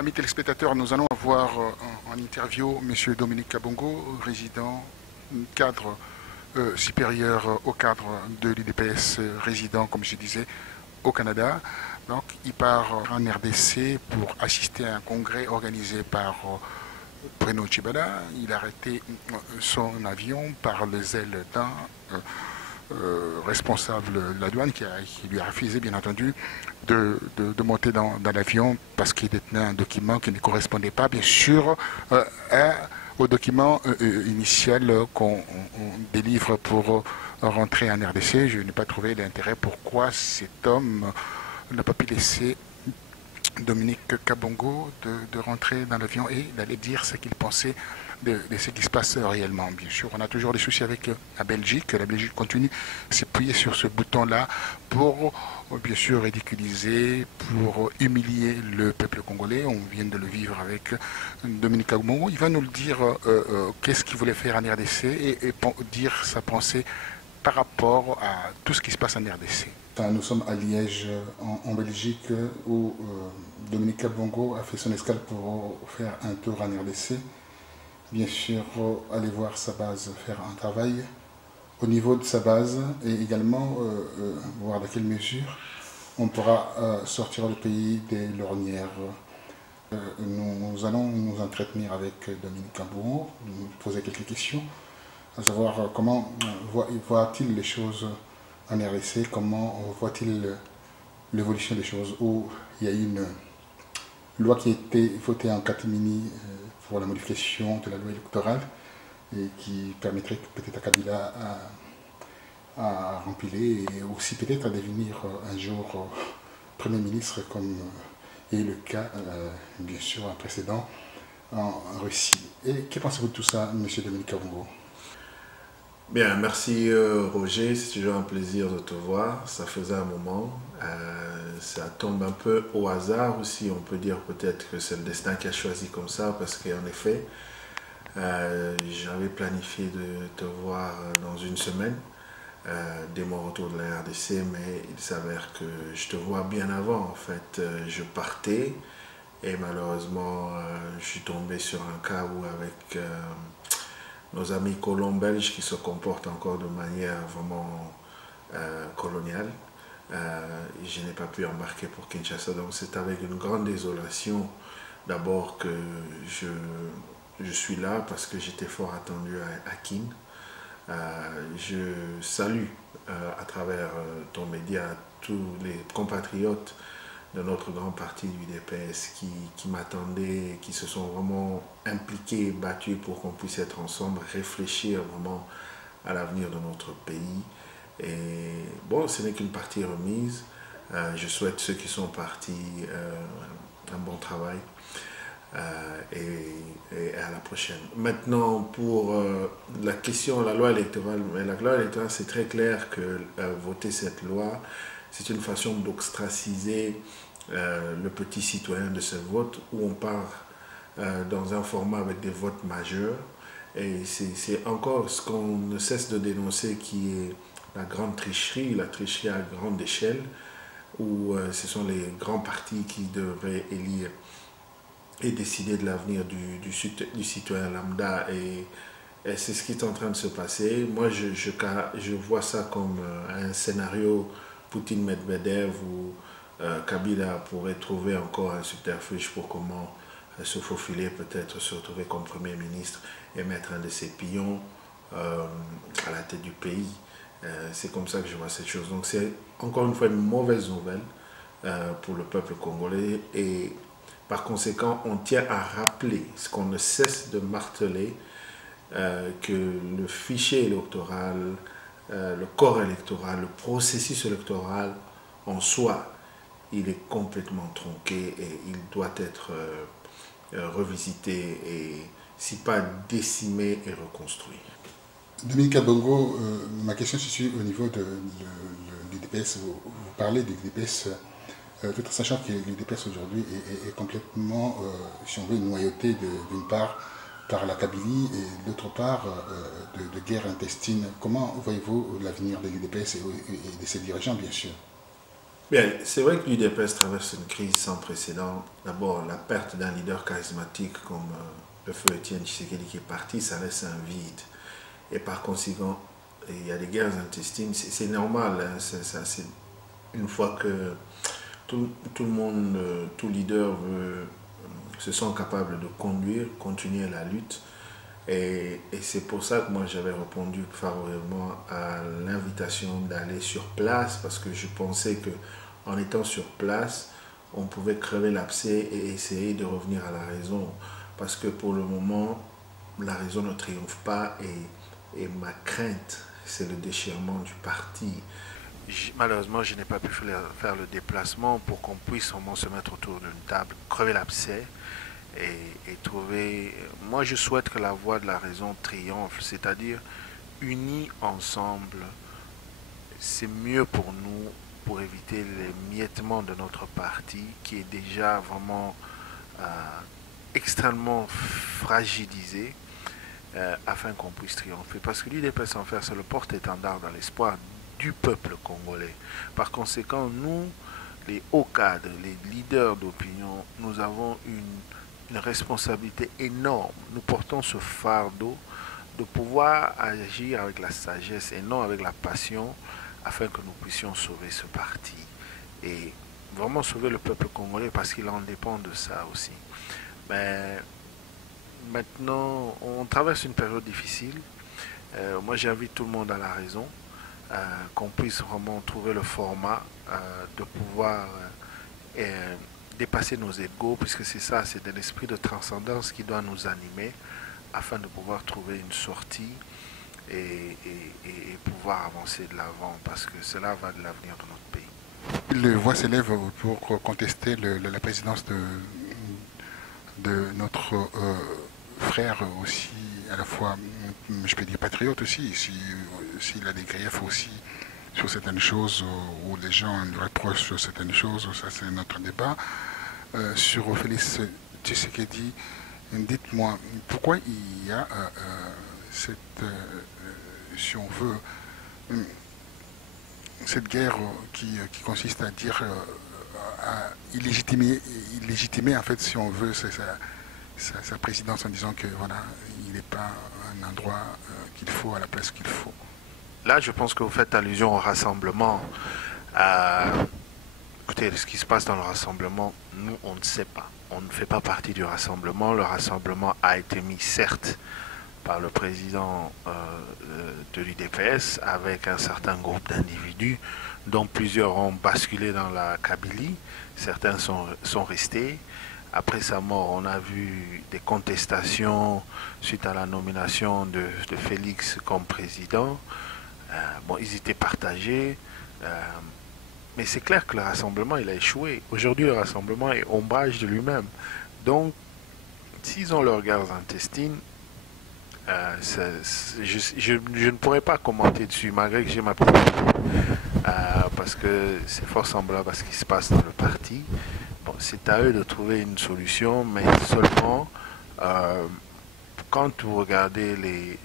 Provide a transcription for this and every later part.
Amis téléspectateurs, nous allons avoir en interview M. Dominique Kabongo, résident, cadre supérieur au cadre de l'UDPS, résident, comme je disais, au Canada. Donc, il part en RDC pour assister à un congrès organisé par Bruno Tchibala. Il a arrêté son avion par les ailes d'un responsable de la douane qui lui a refusé, bien entendu, de monter dans l'avion parce qu'il détenait un document qui ne correspondait pas, bien sûr, au document initial qu'on délivre pour rentrer en RDC. Je n'ai pas trouvé l'intérêt pourquoi cet homme n'a pas pu laisser Dominique Kabongo de rentrer dans l'avion et d'aller dire ce qu'il pensait de ce qui se passe réellement. Bien sûr, on a toujours des soucis avec la Belgique. La Belgique continue de s'appuyer sur ce bouton-là pour, bien sûr, ridiculiser, pour humilier le peuple congolais. On vient de le vivre avec Dominique Kabongo. Il va nous le dire qu'est-ce qu'il voulait faire en RDC et dire sa pensée par rapport à tout ce qui se passe en RDC. Nous sommes à Liège, en Belgique, où Dominique Kabongo a fait son escale pour faire un tour en RDC. Bien sûr, aller voir sa base, faire un travail au niveau de sa base et également voir dans quelle mesure on pourra sortir le pays des lorgnières. Nous allons nous entretenir avec Dominique Kabongo, nous poser quelques questions, à savoir comment voit-il les choses en RDC, comment voit-il l'évolution des choses, où il y a une loi qui a été votée en catimini pour la modification de la loi électorale et qui permettrait peut-être à Kabila à rempiler et aussi peut-être à devenir un jour Premier ministre comme est le cas, bien sûr, un précédent en Russie. Et que pensez-vous de tout ça, M. Dominique Kabongo? Bien, merci Roger, c'est toujours un plaisir de te voir, ça faisait un moment, ça tombe un peu au hasard aussi, on peut dire peut-être que c'est le destin qui a choisi comme ça, parce qu'en effet, j'avais planifié de te voir dans une semaine, dès mon retour de la RDC, mais il s'avère que je te vois bien avant, en fait, je partais, et malheureusement, je suis tombé sur un cas où avec nos amis colons belges qui se comportent encore de manière vraiment coloniale. Je n'ai pas pu embarquer pour Kinshasa, donc c'est avec une grande désolation d'abord que je suis là parce que j'étais fort attendu à Kin. Je salue à travers ton média tous les compatriotes de notre grand parti du UDPS qui m'attendaient, qui se sont vraiment impliqués et battus pour qu'on puisse être ensemble, réfléchir vraiment à l'avenir de notre pays. Et bon, ce n'est qu'une partie remise. Je souhaite ceux qui sont partis un bon travail et à la prochaine. Maintenant, pour la question de la loi électorale, la loi électorale, c'est très clair que voter cette loi, c'est une façon d'ostraciser le petit citoyen de ce vote où on part dans un format avec des votes majeurs. Et c'est encore ce qu'on ne cesse de dénoncer qui est la grande tricherie, la tricherie à grande échelle, où ce sont les grands partis qui devraient élire et décider de l'avenir du citoyen lambda. Et c'est ce qui est en train de se passer. Moi, je vois ça comme un scénario Poutine-Medvedev où Kabila pourrait trouver encore un subterfuge pour comment se faufiler, peut-être se retrouver comme Premier ministre et mettre un de ses pions à la tête du pays. C'est comme ça que je vois cette chose. Donc c'est encore une fois une mauvaise nouvelle pour le peuple congolais et par conséquent on tient à rappeler ce qu'on ne cesse de marteler, que le fichier électoral, le corps électoral, le processus électoral en soi, il est complètement tronqué et il doit être revisité et si pas décimé et reconstruit. Dominique Kabongo, ma question se situe au niveau de l'UDPS. Vous parlez de l'UDPS, tout en sachant que l'UDPS aujourd'hui est complètement, si on veut, noyauté d'une part par la Kabylie et d'autre part de guerre intestine. Comment voyez-vous l'avenir de l'UDPS et de ses dirigeants, bien sûr? Bien, c'est vrai que l'UDPS traverse une crise sans précédent. D'abord, la perte d'un leader charismatique comme le feu Étienne Tshisekedi qui est parti, ça laisse un vide. Et par conséquent, il y a des guerres intestines. C'est normal, hein, c'est une fois que tout le monde, tout leader se sent capable de conduire, continuer la lutte. Et c'est pour ça que moi j'avais répondu favorablement à l'invitation d'aller sur place parce que je pensais que en étant sur place, on pouvait crever l'abcès et essayer de revenir à la raison. Parce que pour le moment, la raison ne triomphe pas et ma crainte, c'est le déchirement du parti. Malheureusement, je n'ai pas pu faire le déplacement pour qu'on puisse au moins se mettre autour d'une table, crever l'abcès et trouver... Moi, je souhaite que la voie de la raison triomphe, c'est-à-dire unis ensemble, c'est mieux pour nous, pour éviter l'émiettement de notre parti qui est déjà vraiment euh, extrêmement fragilisé afin qu'on puisse triompher. Parce que l'UDPS en faire, c'est le porte-étendard dans l'espoir du peuple congolais. Par conséquent, nous, les hauts cadres, les leaders d'opinion, nous avons une responsabilité énorme. Nous portons ce fardeau de pouvoir agir avec la sagesse et non avec la passion afin que nous puissions sauver ce parti et vraiment sauver le peuple congolais parce qu'il en dépend de ça aussi. Mais maintenant, on traverse une période difficile. Moi, j'invite tout le monde à la raison, qu'on puisse vraiment trouver le format de pouvoir dépasser nos égos, puisque c'est ça, c'est de l'esprit de transcendance qui doit nous animer afin de pouvoir trouver une sortie et pouvoir avancer de l'avant, parce que cela va de l'avenir de notre pays. Les voix s'élèvent pour contester la présidence de notre frère aussi, à la fois, je peux dire patriote aussi, s'il a des griefs aussi sur certaines choses, où les gens lui reprochent sur certaines choses, ça c'est notre débat. Sur Félix Tshisekedi, dites-moi, pourquoi il y a cette, si on veut, cette guerre qui consiste à dire, à illégitimer en fait, si on veut, sa présidence en disant que voilà, il n'est pas un endroit qu'il faut, à la place qu'il faut. Là, je pense que vous faites allusion au rassemblement. Écoutez, ce qui se passe dans le rassemblement, nous, on ne sait pas. On ne fait pas partie du rassemblement. Le rassemblement a été mis, certes, par le président de l'UDPS avec un certain groupe d'individus dont plusieurs ont basculé dans la Kabylie. Certains sont restés. Après sa mort, on a vu des contestations suite à la nomination de Félix comme président. Bon, ils étaient partagés. Mais c'est clair que le rassemblement, il a échoué. Aujourd'hui, le rassemblement est ombrage de lui-même. Donc, s'ils ont leurs guerres intestines, je ne pourrais pas commenter dessus, malgré que j'ai ma petite idée, parce que c'est fort semblable à ce qui se passe dans le parti. Bon, c'est à eux de trouver une solution, mais seulement quand vous regardez les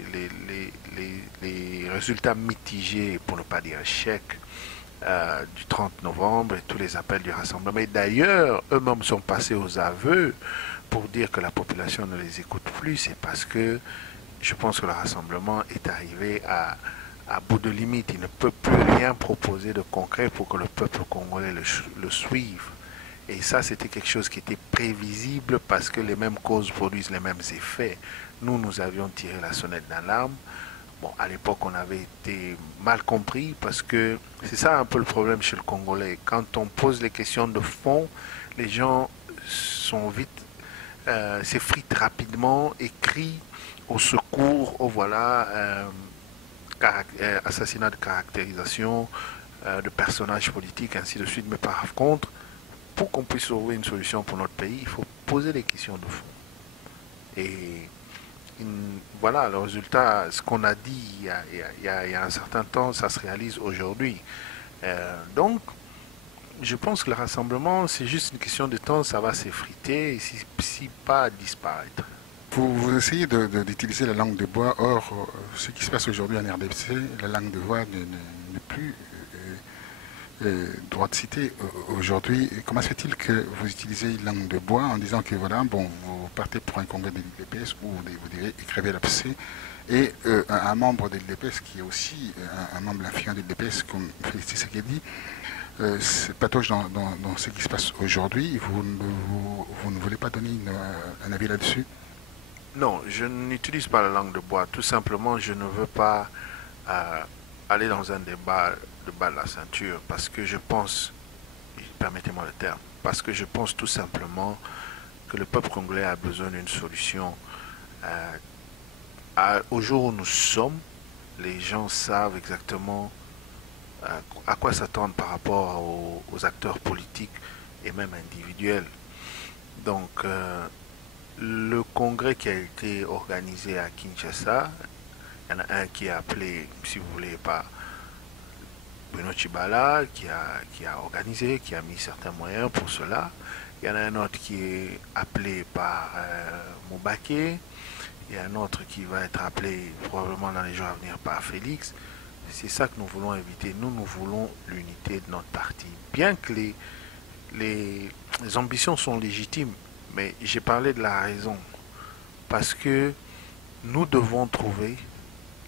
résultats mitigés, pour ne pas dire échecs, du 30 novembre et tous les appels du rassemblement. Et d'ailleurs, eux-mêmes sont passés aux aveux pour dire que la population ne les écoute plus. C'est parce que je pense que le rassemblement est arrivé à bout de limite. Il ne peut plus rien proposer de concret pour que le peuple congolais le suive. Et ça, c'était quelque chose qui était prévisible parce que les mêmes causes produisent les mêmes effets. Nous avions tiré la sonnette d'alarme. Bon, à l'époque, on avait été mal compris parce que c'est ça un peu le problème chez le Congolais. Quand on pose les questions de fond, les gens sont vite, s'effritent rapidement et crient au secours, au voilà, assassinat de caractérisation de personnages politiques, ainsi de suite. Mais par contre, pour qu'on puisse trouver une solution pour notre pays, il faut poser des questions de fond. Et voilà, le résultat, ce qu'on a dit il y a un certain temps, ça se réalise aujourd'hui. Donc, je pense que le rassemblement, c'est juste une question de temps, ça va s'effriter, et si pas disparaître. Vous essayez d'utiliser la langue de bois, or ce qui se passe aujourd'hui en RDC, la langue de bois n'est plus droit de citer. Aujourd'hui, comment se fait-il que vous utilisez langue de bois en disant que voilà, bon, vous partez pour un congrès de l'IDPS où vous direz écrivez l'abcès et un membre de l'IDPS qui est aussi un membre influent de l'IDPS comme Félix Tshisekedi patoche dans ce qui se passe aujourd'hui. Vous ne voulez pas donner un avis là-dessus? Non, je n'utilise pas la langue de bois. Tout simplement, je ne veux pas euh, aller dans un débat de bas de la ceinture parce que je pense, permettez-moi le terme, parce que je pense tout simplement que le peuple congolais a besoin d'une solution. Euh, Au jour où nous sommes, les gens savent exactement à quoi s'attendre par rapport aux acteurs politiques et même individuels. Donc, le congrès qui a été organisé à Kinshasa, il y en a un qui est appelé, si vous voulez, par Bruno Chibala, qui a organisé, qui a mis certains moyens pour cela. Il y en a un autre qui est appelé par Moubaké. Il y a un autre qui va être appelé probablement dans les jours à venir par Félix. C'est ça que nous voulons éviter. Nous voulons l'unité de notre parti. Bien que les ambitions sont légitimes, mais j'ai parlé de la raison. Parce que nous devons trouver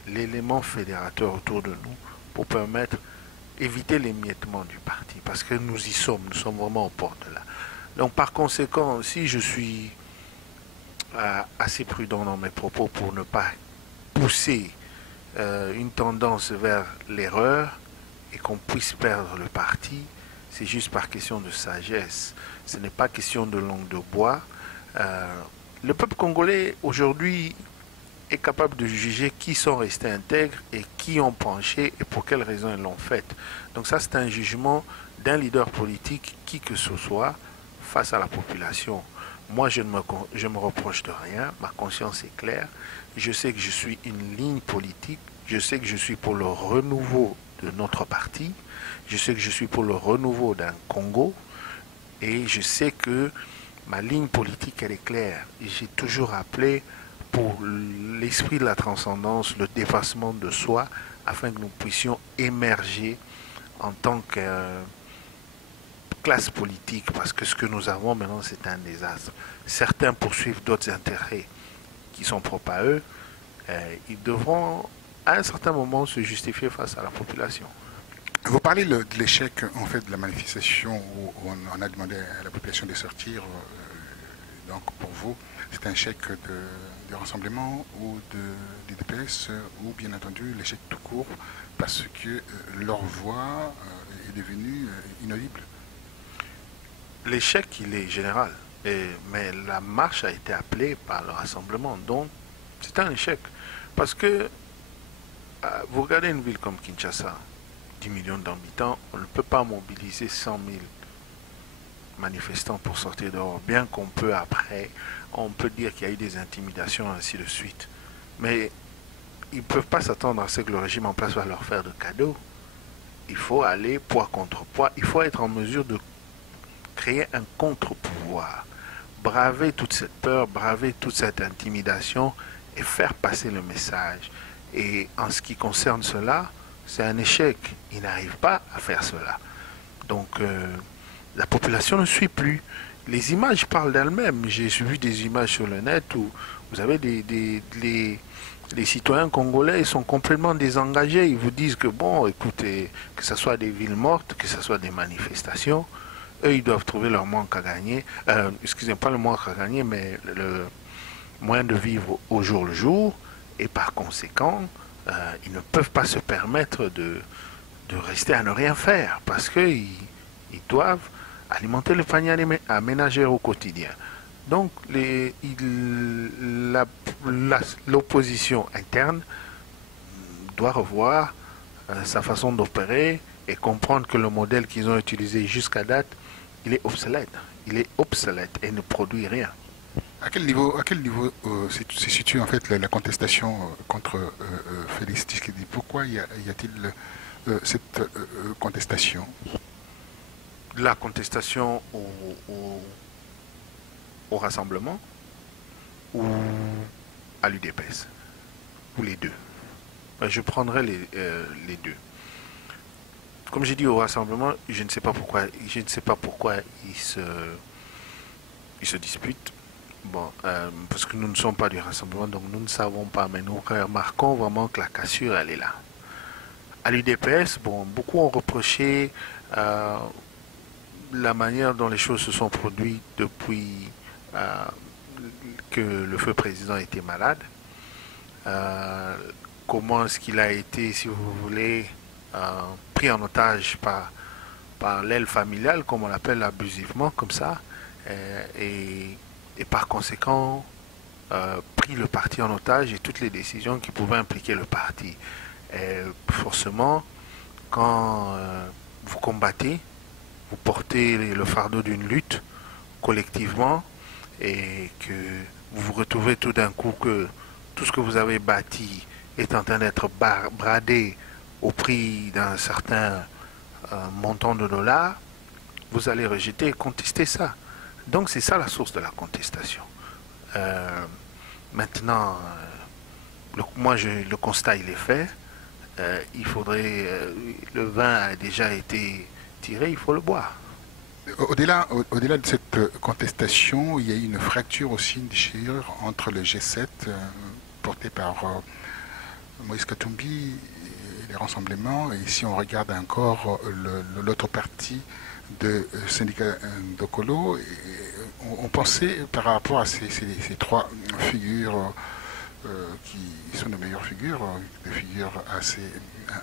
l'élément fédérateur autour de nous pour permettre éviter l'émiettement du parti. Parce que nous sommes vraiment aux portes de là. Donc par conséquent, si je suis assez prudent dans mes propos pour ne pas pousser une tendance vers l'erreur et qu'on puisse perdre le parti, c'est juste par question de sagesse. Ce n'est pas question de langue de bois. Le peuple congolais aujourd'hui est capable de juger qui sont restés intègres et qui ont penché et pour quelles raisons ils l'ont fait. Donc ça, c'est un jugement d'un leader politique, qui que ce soit, face à la population. Moi, je me reproche de rien. Ma conscience est claire. Je sais que je suis une ligne politique. Je sais que je suis pour le renouveau de notre parti. Je sais que je suis pour le renouveau d'un Congo. Et je sais que ma ligne politique, elle est claire. Et j'ai toujours appelé pour l'esprit de la transcendance, le dépassement de soi, afin que nous puissions émerger en tant que classe politique, parce que ce que nous avons maintenant, c'est un désastre. Certains poursuivent d'autres intérêts qui sont propres à eux. Ils devront, à un certain moment, se justifier face à la population. Vous parlez de l'échec en fait de la manifestation où on a demandé à la population de sortir. Donc pour vous, c'est un échec de rassemblement ou des DPS ou bien entendu l'échec tout court parce que leur voix est devenue inaudible. L'échec, il est général, mais la marche a été appelée par le rassemblement, donc c'est un échec. Parce que vous regardez une ville comme Kinshasa, 10 millions d'habitants, on ne peut pas mobiliser 100 000 manifestants pour sortir dehors, bien qu'on peut après, on peut dire qu'il y a eu des intimidations, ainsi de suite. Mais ils ne peuvent pas s'attendre à ce que le régime en place va leur faire de cadeaux. Il faut aller poids contre poids, il faut être en mesure de créer un contre-pouvoir, braver toute cette peur, braver toute cette intimidation et faire passer le message. Et en ce qui concerne cela, c'est un échec. Ils n'arrivent pas à faire cela. Donc, la population ne suit plus. Les images parlent d'elles-mêmes. J'ai vu des images sur le net où vous avez les citoyens congolais sont complètement désengagés. Ils vous disent que, bon, écoutez, que ce soit des villes mortes, que ce soit des manifestations, eux, ils doivent trouver leur manque à gagner. Excusez-moi, pas le manque à gagner, mais le moyen de vivre au jour le jour. Et par conséquent, ils ne peuvent pas se permettre de rester à ne rien faire parce qu'ils doivent alimenter le panier aménagère au quotidien. Donc, l'opposition interne doit revoir sa façon d'opérer et comprendre que le modèle qu'ils ont utilisé jusqu'à date, il est obsolète. Il est obsolète et ne produit rien. À quel niveau se situe en fait la contestation contre Félix Tshisekedi? Pourquoi y a-t-il cette contestation? La contestation au rassemblement ou à l'UDPS? Ou les deux? Je prendrai les deux. comme j'ai dit au rassemblement, je ne sais pas pourquoi, ils se disputent. Bon, parce que nous ne sommes pas du rassemblement, donc nous ne savons pas, mais nous remarquons vraiment que la cassure, elle est là. À l'UDPS, bon, beaucoup ont reproché la manière dont les choses se sont produites depuis que le feu président était malade. Euh, Comment est-ce qu'il a été, si vous voulez, pris en otage par l'aile familiale, comme on l'appelle abusivement, comme ça, et par conséquent pris le parti en otage et toutes les décisions qui pouvaient impliquer le parti. Et forcément, quand vous combattez, vous portez le fardeau d'une lutte collectivement et que vous vous retrouvez tout d'un coup que tout ce que vous avez bâti est en train d'être bradé au prix d'un certain montant de dollars, vous allez rejeter et contester ça. Donc c'est ça la source de la contestation. Euh, Maintenant, le constat il est fait. Il faudrait, le vin a déjà été tiré, il faut le boire. Au-delà de cette contestation, il y a eu une fracture aussi, une déchirure entre le G7 porté par Moïse Katumbi et les rassemblements. Et si on regarde encore l'autre partie de syndicat de Colo, on pensait par rapport à ces trois figures qui sont de meilleures figures, des figures assez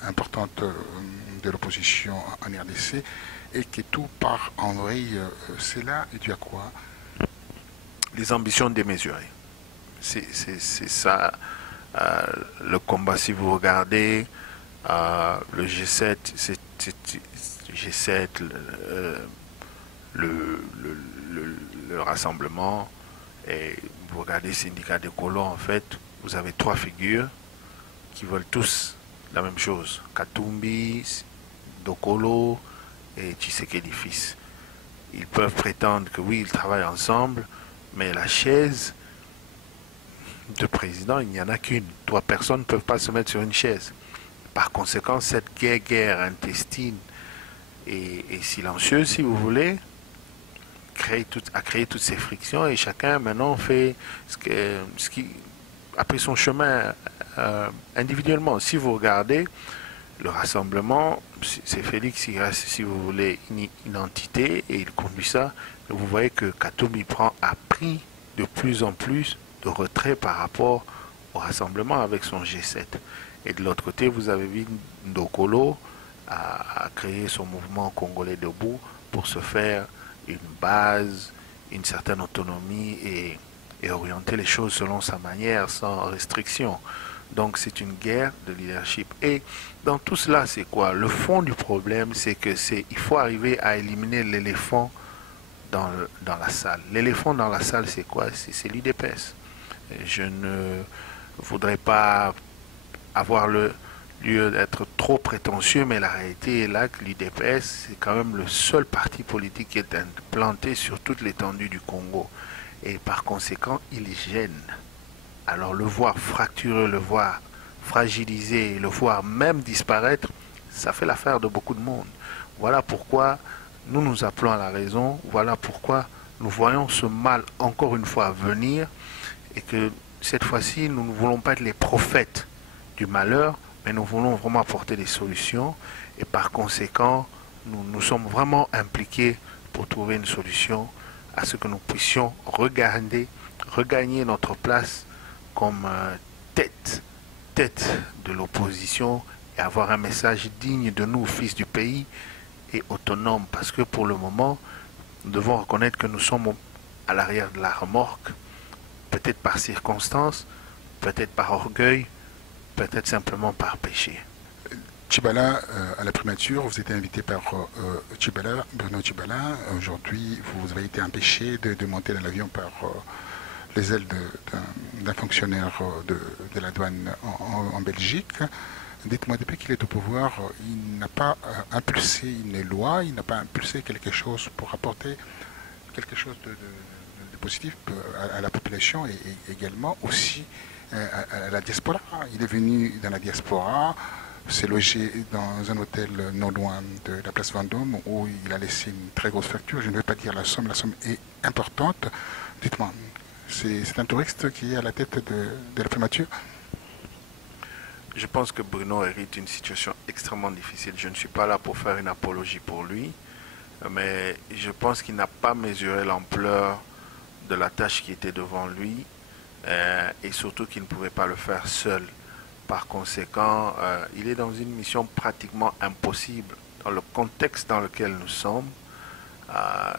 importantes de l'opposition en RDC, et que tout part en vrille. C'est là et dû à quoi? Les ambitions démesurées. C'est ça le combat. Si vous regardez le G7, G7 le rassemblement, et vous regardez syndicat de colons, en fait, vous avez trois figures qui veulent tous la même chose. Katumbi, Dokolo et Tshisekedi fils. Ils peuvent prétendre que oui, ils travaillent ensemble, mais la chaise de président, il n'y en a qu'une. Trois personnes ne peuvent pas se mettre sur une chaise. Par conséquent, cette guerre intestine et silencieuse, si vous voulez, a créé toutes ces frictions, et chacun maintenant fait ce qui a pris son chemin individuellement. Si vous regardez le rassemblement, c'est Félix qui reste, si vous voulez, une entité, et il conduit ça. Et vous voyez que Katumbi a pris de plus en plus de retrait par rapport au rassemblement avec son G7. Et de l'autre côté, vous avez vu Ndokolo a créé son mouvement congolais debout pour se faire une base, une certaine autonomie et orienter les choses selon sa manière, sans restriction. Donc c'est une guerre de leadership. Et dans tout cela, c'est quoi? Le fond du problème, c'est que il faut arriver à éliminer l'éléphant dans la salle. L'éléphant dans la salle, c'est quoi? C'est l'UDPS. Je ne voudrais pas avoir le lieu d'être trop prétentieux, mais la réalité est là que l'UDPS, c'est quand même le seul parti politique qui est implanté sur toute l'étendue du Congo. Et par conséquent, il gêne. Alors le voir fracturer, le voir fragilisé, le voir même disparaître, ça fait l'affaire de beaucoup de monde. Voilà pourquoi nous nous appelons à la raison, voilà pourquoi nous voyons ce mal encore une fois venir, et que cette fois-ci, nous ne voulons pas être les prophètes du malheur, mais nous voulons vraiment apporter des solutions, et par conséquent, nous sommes vraiment impliqués pour trouver une solution à ce que nous puissions regagner notre place comme tête de l'opposition, et avoir un message digne de nous, fils du pays, et autonome, parce que pour le moment, nous devons reconnaître que nous sommes à l'arrière de la remorque, peut-être par circonstance, peut-être par orgueil, peut-être simplement par péché. Tchibala, à la primature, vous êtes invité par Bruno Tchibala. Aujourd'hui, vous avez été empêché de monter dans l'avion par les ailes d'un fonctionnaire de la douane en Belgique. Dites-moi, depuis qu'il est au pouvoir, il n'a pas impulsé une loi, il n'a pas impulsé quelque chose pour apporter quelque chose de positif à la population, et également aussi à la diaspora. Il est venu dans la diaspora s'est logé dans un hôtel non loin de la place Vendôme où il a laissé une très grosse facture. Je ne vais pas dire la somme est importante. Dites-moi, c'est un touriste qui est à la tête de la primature? Je pense que Bruno hérite d'une situation extrêmement difficile. Je ne suis pas là pour faire une apologie pour lui, mais je pense qu'il n'a pas mesuré l'ampleur de la tâche qui était devant lui et surtout qu'il ne pouvait pas le faire seul. Par conséquent, il est dans une mission pratiquement impossible dans le contexte dans lequel nous sommes. Euh,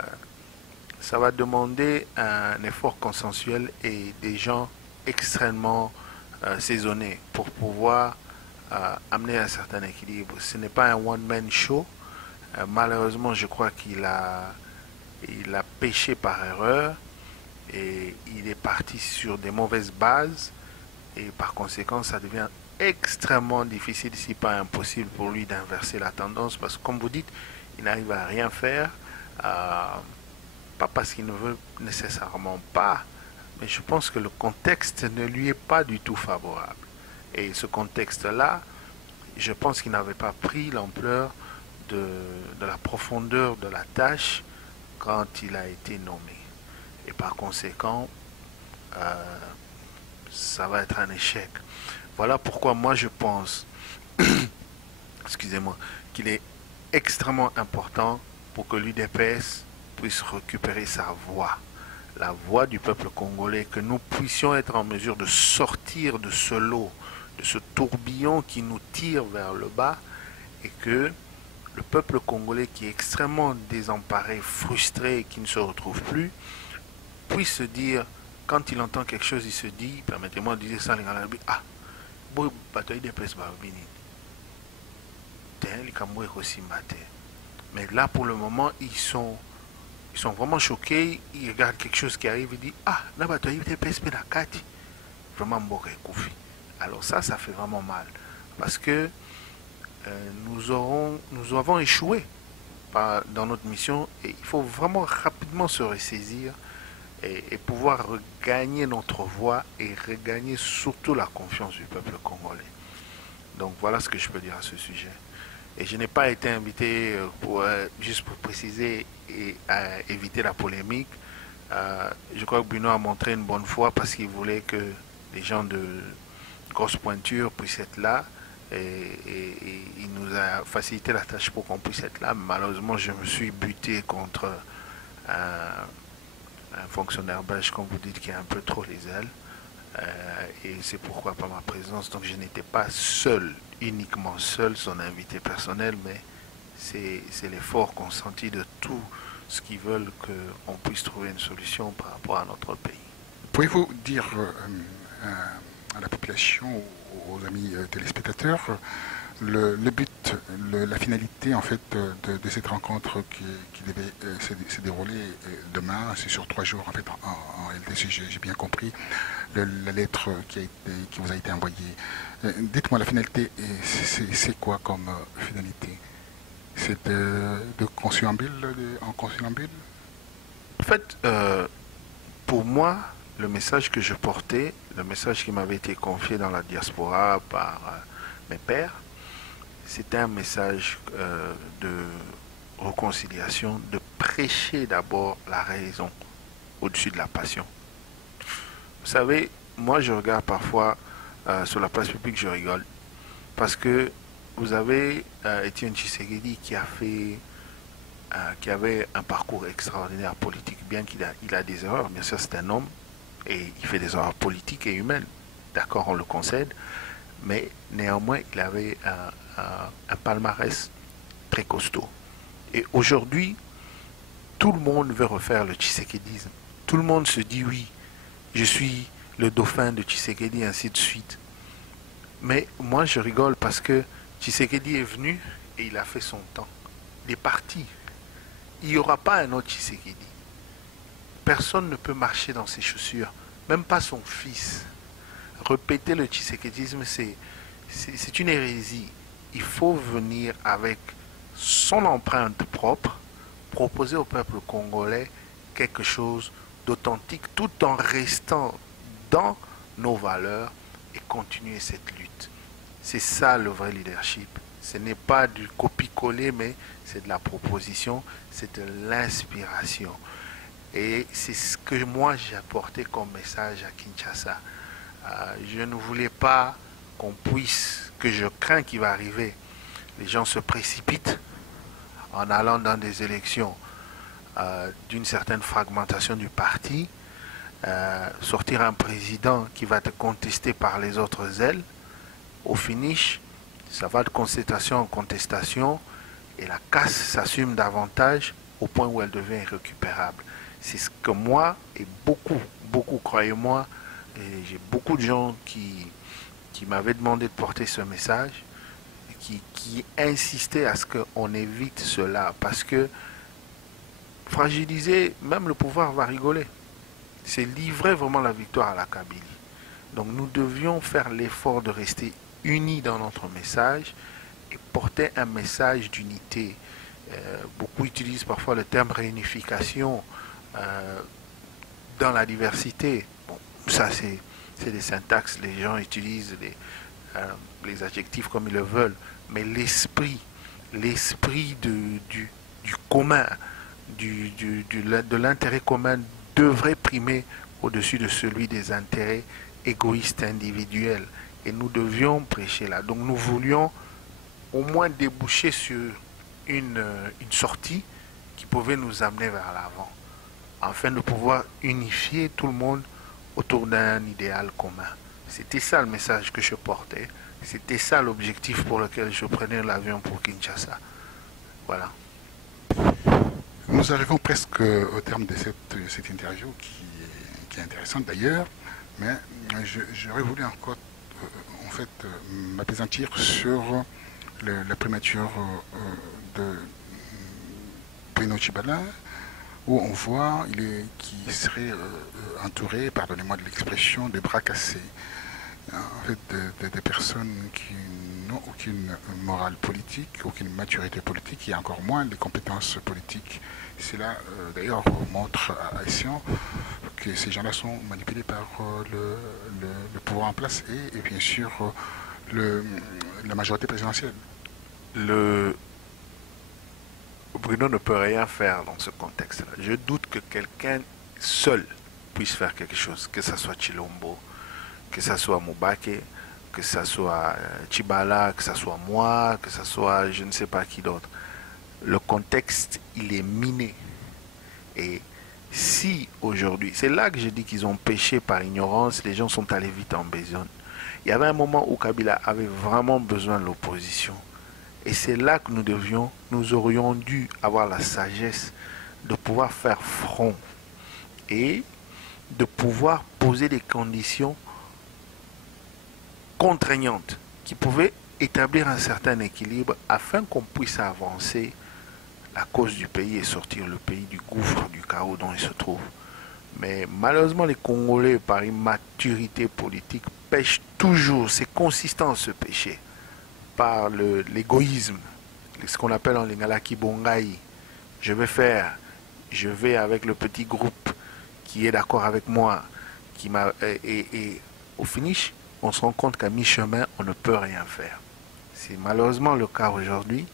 Ça va demander un effort consensuel et des gens extrêmement saisonnés pour pouvoir amener un certain équilibre. Ce n'est pas un one-man show. Malheureusement, je crois il a péché par erreur et il est parti sur des mauvaises bases et par conséquent, ça devient extrêmement difficile, si pas impossible pour lui d'inverser la tendance parce que comme vous dites, il n'arrive à rien faire. Euh, Pas parce qu'il ne veut nécessairement pas, mais je pense que le contexte ne lui est pas du tout favorable. Et ce contexte-là, je pense qu'il n'avait pas pris l'ampleur de la profondeur de la tâche quand il a été nommé. Et par conséquent, euh, ça va être un échec. Voilà pourquoi moi je pense, excusez-moi, qu'il est extrêmement important pour que l'UDPS puisse récupérer sa voix, la voix du peuple congolais, que nous puissions être en mesure de sortir de ce lot, de ce tourbillon qui nous tire vers le bas et que le peuple congolais qui est extrêmement désemparé, frustré, qui ne se retrouve plus, puisse se dire, quand il entend quelque chose, il se dit, permettez-moi de dire ça, ah, mais là pour le moment ils sont vraiment choqués, ils regardent quelque chose qui arrive et disent ah vraiment alors ça fait vraiment mal parce que nous avons échoué dans notre mission et il faut vraiment rapidement se ressaisir et pouvoir regagner notre voix et regagner surtout la confiance du peuple congolais. Donc voilà ce que je peux dire à ce sujet. Et je n'ai pas été invité juste pour préciser et éviter la polémique. Je crois que Bruno a montré une bonne foi parce qu'il voulait que les gens de grosse pointure puissent être là. Et il nous a facilité la tâche pour qu'on puisse être là. Malheureusement, je me suis buté contre un fonctionnaire belge, comme vous dites, qui a un peu trop les ailes. Et c'est pourquoi par ma présence, donc je n'étais pas seul, uniquement seul, son invité personnel, mais c'est l'effort consenti de tous ceux qui veulent qu'on puisse trouver une solution par rapport à notre pays. Pouvez-vous dire à la population, aux amis téléspectateurs, le but, la finalité en fait de cette rencontre qui devait se dérouler demain, c'est sur 3 jours en fait en LDC, j'ai bien compris la lettre qui vous a été envoyée. Dites-moi la finalité, c'est quoi comme finalité? C'est de conciliambule en conciliambule? En fait, pour moi, le message que je portais, le message qui m'avait été confié dans la diaspora par mes pères, c'était un message de réconciliation, de prêcher d'abord la raison au-dessus de la passion. Vous savez, moi je regarde parfois sur la place publique, je rigole, parce que vous avez Étienne Tshisekedi qui avait un parcours extraordinaire politique, bien qu'il a des erreurs, bien sûr c'est un homme, et il fait des erreurs politiques et humaines, d'accord, on le concède, mais néanmoins il avait un palmarès très costaud. Et aujourd'hui, tout le monde veut refaire le tshisekédisme. Tout le monde se dit oui, je suis le dauphin de Tshisekedi, ainsi de suite. Mais moi je rigole parce que Tshisekedi est venu et il a fait son temps. Il est parti. Il n'y aura pas un autre Tshisekedi. Personne ne peut marcher dans ses chaussures, même pas son fils. Répéter le tshisekédisme, c'est une hérésie. Il faut venir avec son empreinte propre, proposer au peuple congolais quelque chose d'authentique tout en restant dans nos valeurs et continuer cette lutte. C'est ça le vrai leadership. Ce n'est pas du copie-coller, mais c'est de la proposition, c'est de l'inspiration. Et c'est ce que moi j'ai apporté comme message à Kinshasa. Je ne voulais pas qu'on puisse, que je crains qu'il va arriver, les gens se précipitent en allant dans des élections d'une certaine fragmentation du parti, sortir un président qui va être contesté par les autres ailes. Au finish, ça va de contestation en contestation et la casse s'assume davantage au point où elle devient irrécupérable. C'est ce que moi, et beaucoup, croyez-moi, j'ai beaucoup de gens qui m'avaient demandé de porter ce message, qui insistaient à ce qu'on évite cela, parce que fragiliser, même le pouvoir va rigoler. C'est livrer vraiment la victoire à la Kabylie. Donc nous devions faire l'effort de rester unis dans notre message et porter un message d'unité. Beaucoup utilisent parfois le terme réunification dans la diversité. Bon, ça c'est des syntaxes, les gens utilisent les adjectifs comme ils le veulent, mais l'esprit du commun, de l'intérêt commun devrait primer au-dessus de celui des intérêts égoïstes individuels. Et nous devions prêcher là. Donc nous voulions au moins déboucher sur une sortie qui pouvait nous amener vers l'avant, afin de pouvoir unifier tout le monde autour d'un idéal commun. C'était ça le message que je portais. C'était ça l'objectif pour lequel je prenais l'avion pour Kinshasa. Voilà. Nous arrivons presque au terme de cette interview qui est intéressante d'ailleurs, mais j'aurais voulu encore en fait m'appesantir sur la primature de Bruno Tshibala, où on voit qu'il serait entouré, pardonnez-moi de l'expression, de bras cassés. En fait, des personnes qui n'ont aucune morale politique, aucune maturité politique, et encore moins les compétences politiques. Cela, d'ailleurs, montre à Essian que ces gens-là sont manipulés par le pouvoir en place et bien sûr la majorité présidentielle. Bruno ne peut rien faire dans ce contexte-là. Je doute que quelqu'un seul puisse faire quelque chose, que ce soit Chilombo, que ce soit Mubake, que ce soit Tshibala, que ce soit moi, que ce soit je ne sais pas qui d'autre. Le contexte, il est miné. Et si aujourd'hui, c'est là que je dis qu'ils ont péché par ignorance, les gens sont allés vite en besogne. Il y avait un moment où Kabila avait vraiment besoin de l'opposition. Et c'est là que nous aurions dû avoir la sagesse de pouvoir faire front et de pouvoir poser des conditions contraignantes qui pouvaient établir un certain équilibre afin qu'on puisse avancer la cause du pays et sortir le pays du gouffre, du chaos dont il se trouve. Mais malheureusement, les Congolais, par immaturité politique, pêchent toujours, c'est consistant ce péché, par l'égoïsme, ce qu'on appelle en lingala kibongai. Je vais avec le petit groupe qui est d'accord avec moi, et au finish, on se rend compte qu'à mi-chemin, on ne peut rien faire. C'est malheureusement le cas aujourd'hui.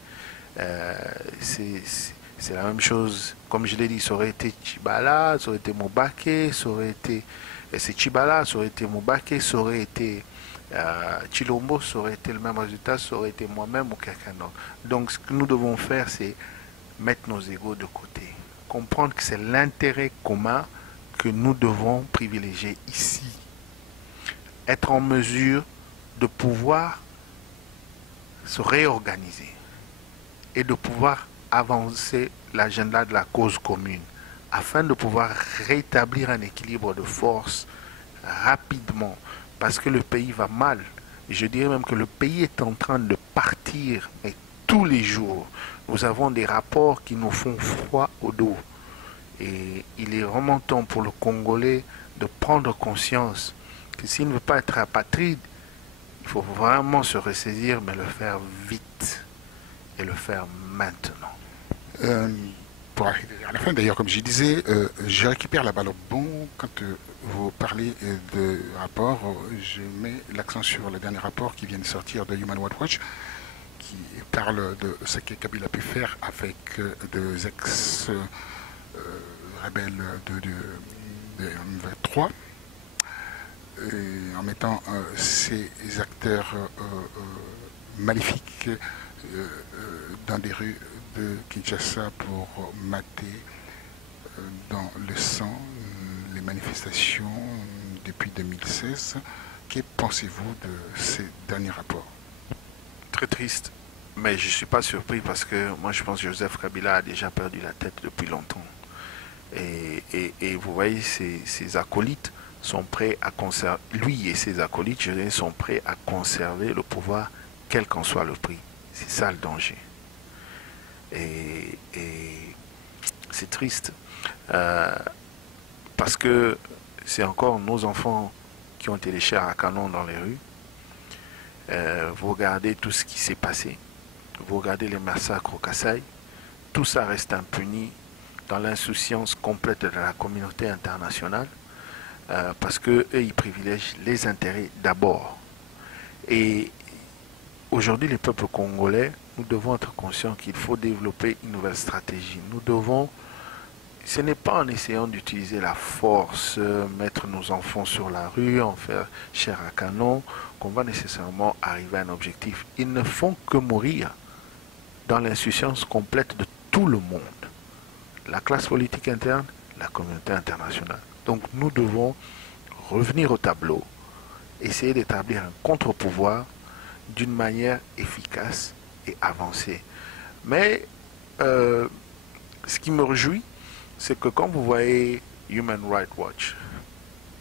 C'est la même chose, comme je l'ai dit, ça aurait été Tshibala, ça aurait été Mubake, ça aurait été Tshibala, ça aurait été Mubake, ça aurait été Chilombo, ça aurait été le même résultat, ça aurait été moi-même ou quelqu'un d'autre. Donc ce que nous devons faire, c'est mettre nos égos de côté, comprendre que c'est l'intérêt commun que nous devons privilégier ici, être en mesure de pouvoir se réorganiser et de pouvoir avancer l'agenda de la cause commune afin de pouvoir rétablir un équilibre de force rapidement, parce que le pays va mal. Je dirais même que le pays est en train de partir, mais tous les jours. Nous avons des rapports qui nous font froid au dos. Et il est vraiment temps pour le Congolais de prendre conscience que s'il ne veut pas être apatride, il faut vraiment se ressaisir, mais le faire vite et le faire maintenant. pour arriver à la fin, d'ailleurs, comme je disais, je récupère la balle au bon. Quand vous parlez de rapport, je mets l'accent sur le dernier rapport qui vient de sortir de Human Rights Watch, qui parle de ce que Kabila a pu faire avec des ex-rebelles de M23, en mettant ces acteurs maléfiques dans des rues de Kinshasa pour mater dans le sang les manifestations depuis 2016. Que pensez-vous de ces derniers rapports? Très triste, mais je ne suis pas surpris parce que moi je pense que Joseph Kabila a déjà perdu la tête depuis longtemps. Et vous voyez, ses acolytes sont prêts à conserver, lui et ses acolytes, je dirais, sont prêts à conserver le pouvoir quel qu'en soit le prix. C'est ça le danger. Et c'est triste parce que c'est encore nos enfants qui ont été les chairs à canon dans les rues. Vous regardez tout ce qui s'est passé, vous regardez les massacres au Kasaï, tout ça reste impuni dans l'insouciance complète de la communauté internationale parce qu'eux, ils privilègent les intérêts d'abord. Et aujourd'hui, les peuples congolais, nous devons être conscients qu'il faut développer une nouvelle stratégie. Nous devons, ce n'est pas en essayant d'utiliser la force, mettre nos enfants sur la rue, en faire chair à canon, qu'on va nécessairement arriver à un objectif. Ils ne font que mourir dans l'insouciance complète de tout le monde. La classe politique interne, la communauté internationale. Donc nous devons revenir au tableau, essayer d'établir un contre-pouvoir d'une manière efficace et avancée. Mais ce qui me réjouit, c'est que quand vous voyez Human Rights Watch,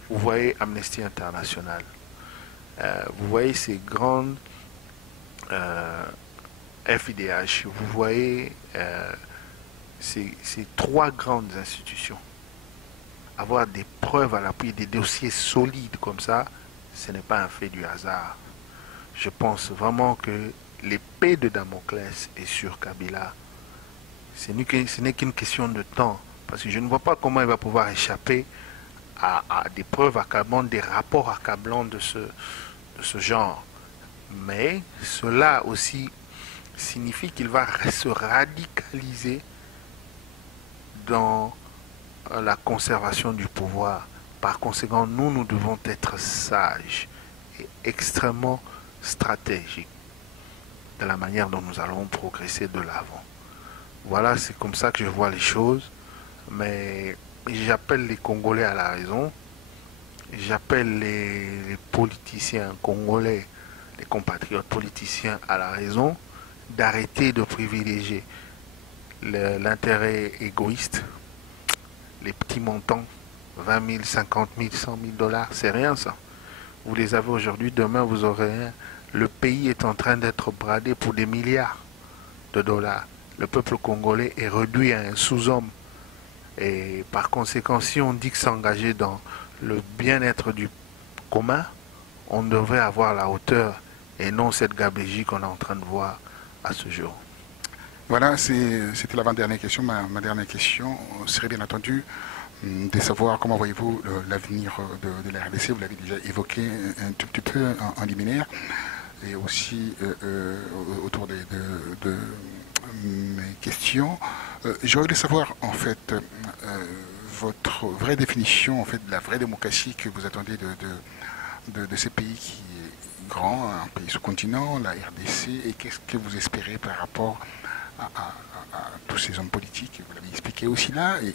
vous voyez Amnesty International, vous voyez ces grandes FIDH, vous voyez ces trois grandes institutions, avoir des preuves à l'appui, des dossiers solides comme ça, ce n'est pas un fait du hasard. Je pense vraiment que l'épée de Damoclès est sur Kabila. Ce n'est qu'une question de temps. Parce que je ne vois pas comment il va pouvoir échapper à des preuves accablantes, des rapports accablants de ce genre. Mais cela aussi signifie qu'il va se radicaliser dans la conservation du pouvoir. Par conséquent, nous devons être sages et extrêmement stratégiques de la manière dont nous allons progresser de l'avant. Voilà, c'est comme ça que je vois les choses. Mais j'appelle les Congolais à la raison. J'appelle les politiciens congolais, les compatriotes politiciens à la raison, d'arrêter de privilégier l'intérêt égoïste, les petits montants, 20 000, 50 000, 100 000 dollars, c'est rien ça. Vous les avez aujourd'hui, demain vous aurez rien. Le pays est en train d'être bradé pour des milliards de dollars. Le peuple congolais est réduit à un sous-homme. Et par conséquent, si on dit que s'engager dans le bien-être du commun, on devrait avoir la hauteur et non cette gabegie qu'on est en train de voir à ce jour. Voilà, c'était l'avant-dernière question. Ma dernière question serait bien entendu de savoir comment voyez-vous l'avenir de la RDC. Vous l'avez déjà évoqué un tout petit peu en liminaire et aussi autour de mes questions. J'aurais voulu savoir en fait votre vraie définition en fait de la vraie démocratie que vous attendez de ces pays qui est grand, un pays sous-continent, la RDC, et qu'est-ce que vous espérez par rapport à tous ces hommes politiques, vous l'avez expliqué aussi là, et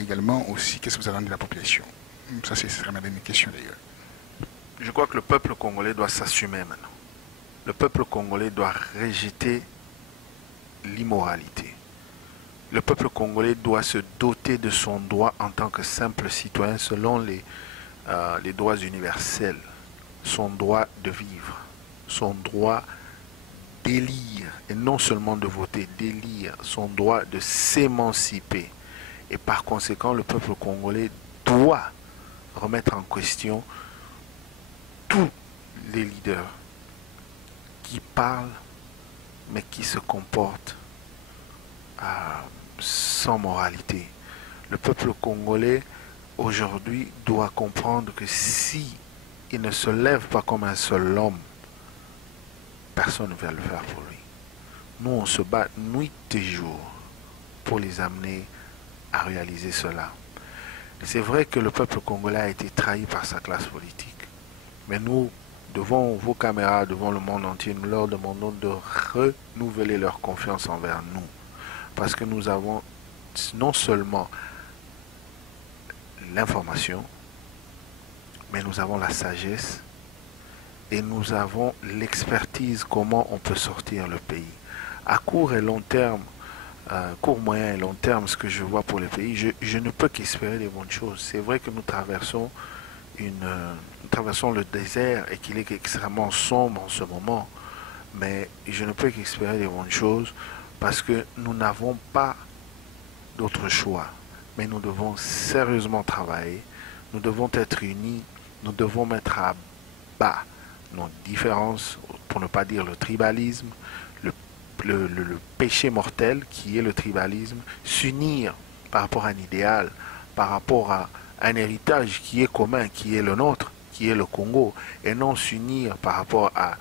également aussi qu'est-ce que vous attendez de la population. Ça, ce serait ma dernière question d'ailleurs. Je crois que le peuple congolais doit s'assumer maintenant. Le peuple congolais doit rejeter l'immoralité. Le peuple congolais doit se doter de son droit en tant que simple citoyen selon les droits universels, son droit de vivre, son droit d'élire, et non seulement de voter, d'élire, son droit de s'émanciper. Et par conséquent, le peuple congolais doit remettre en question tous les leaders qui parlent, mais qui se comportent sans moralité. Le peuple congolais aujourd'hui doit comprendre que si il ne se lève pas comme un seul homme, personne ne va le faire pour lui. Nous, on se bat nuit et jour pour les amener à réaliser cela. C'est vrai que le peuple congolais a été trahi par sa classe politique. Mais nous, devant vos caméras, devant le monde entier, nous leur demandons de renouveler leur confiance envers nous. Parce que nous avons non seulement l'information, mais nous avons la sagesse et nous avons l'expertise comment on peut sortir le pays. À court et long terme, court, moyen et long terme, ce que je vois pour les pays, je ne peux qu'espérer des bonnes choses. C'est vrai que nous traversons le désert et qu'il est extrêmement sombre en ce moment, mais je ne peux qu'espérer des bonnes choses parce que nous n'avons pas d'autre choix. Mais nous devons sérieusement travailler, nous devons être unis, nous devons mettre à bas nos différences, pour ne pas dire le tribalisme, le péché mortel qui est le tribalisme, s'unir par rapport à un idéal, par rapport à un héritage qui est commun, qui est le nôtre, qui est le Congo, et non s'unir par rapport à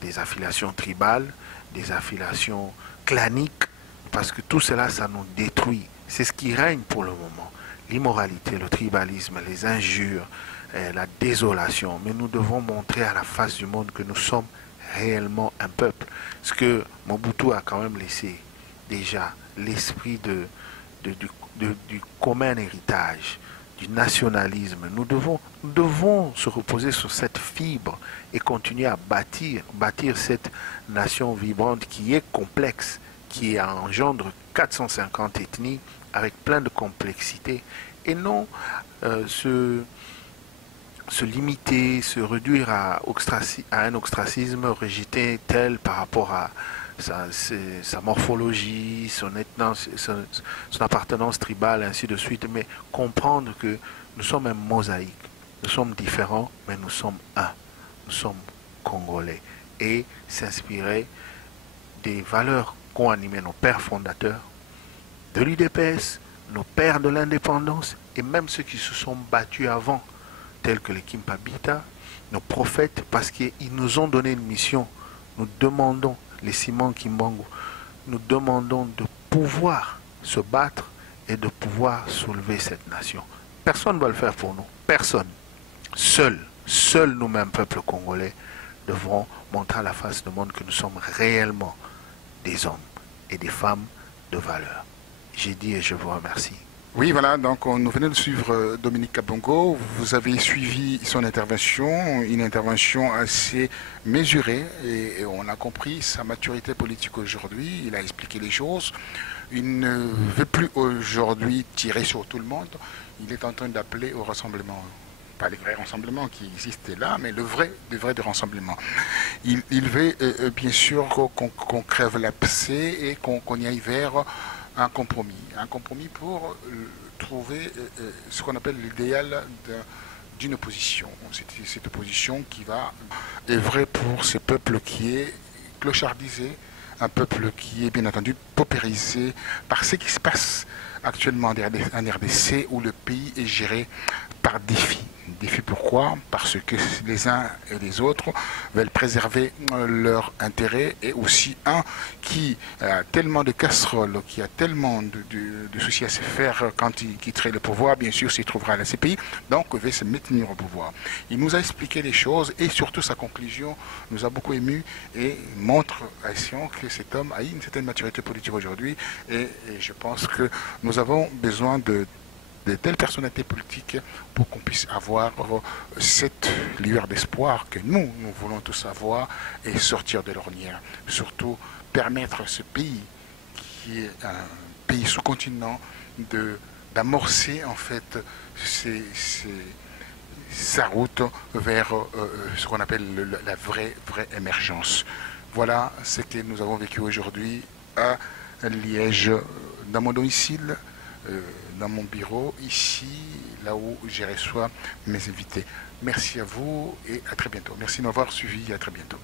des affiliations tribales, des affiliations claniques, parce que tout cela, ça nous détruit. C'est ce qui règne pour le moment. L'immoralité, le tribalisme, les injures, la désolation. Mais nous devons montrer à la face du monde que nous sommes réellement un peuple. Ce que Mobutu a quand même laissé déjà, l'esprit du commun héritage, du nationalisme. Nous devons se reposer sur cette fibre et continuer à bâtir cette nation vibrante qui est complexe, qui engendre 450 ethnies avec plein de complexité, et non se limiter, se réduire à un ostracisme rejeté tel par rapport à sa morphologie, son appartenance tribale, ainsi de suite, mais comprendre que nous sommes un mosaïque, nous sommes différents, mais nous sommes un, nous sommes congolais, et s'inspirer des valeurs qu'ont animé nos pères fondateurs, de l'UDPS, nos pères de l'indépendance, et même ceux qui se sont battus avant, tels que les Kimpabita, nos prophètes, parce qu'ils nous ont donné une mission. Nous demandons, les Simon Kimbangu, nous demandons de pouvoir se battre et de pouvoir soulever cette nation. Personne ne va le faire pour nous. Personne. Seuls nous-mêmes, peuple congolais, devrons montrer à la face du monde que nous sommes réellement des hommes et des femmes de valeur. J'ai dit et je vous remercie. Oui, voilà, donc nous venons de suivre Dominique Kabongo. Vous avez suivi son intervention, une intervention assez mesurée, et on a compris sa maturité politique aujourd'hui. Il a expliqué les choses. Il ne veut plus aujourd'hui tirer sur tout le monde. Il est en train d'appeler au rassemblement. Pas les vrais rassemblements qui existaient là, mais le vrai rassemblement. Il veut bien sûr qu'on crève l'abcès et qu'on y aille vers un compromis pour trouver ce qu'on appelle l'idéal d'une opposition. C'est cette opposition qui va œuvrer pour ce peuple qui est clochardisé, un peuple qui est bien entendu paupérisé par ce qui se passe actuellement en RDC, où le pays est géré par défi. Défi pourquoi? Parce que les uns et les autres veulent préserver leur intérêt, et aussi un qui a tellement de casseroles, qui a tellement de soucis à se faire quand il quitterait le pouvoir, bien sûr s'il trouvera la CPI, donc il veut se maintenir au pouvoir. Il nous a expliqué les choses, et surtout sa conclusion nous a beaucoup ému et montre à Sion que cet homme a une certaine maturité politique aujourd'hui, et je pense que nous avons besoin de telles personnalités politiques pour qu'on puisse avoir cette lueur d'espoir que nous voulons tous avoir et sortir de l'ornière. Surtout permettre à ce pays, qui est un pays sous-continent, d'amorcer en fait sa route vers ce qu'on appelle la vraie émergence. Voilà ce que nous avons vécu aujourd'hui à Liège, dans mon domicile, dans mon bureau, ici, là où je reçois mes invités. Merci à vous et à très bientôt. Merci de m'avoir suivi et à très bientôt.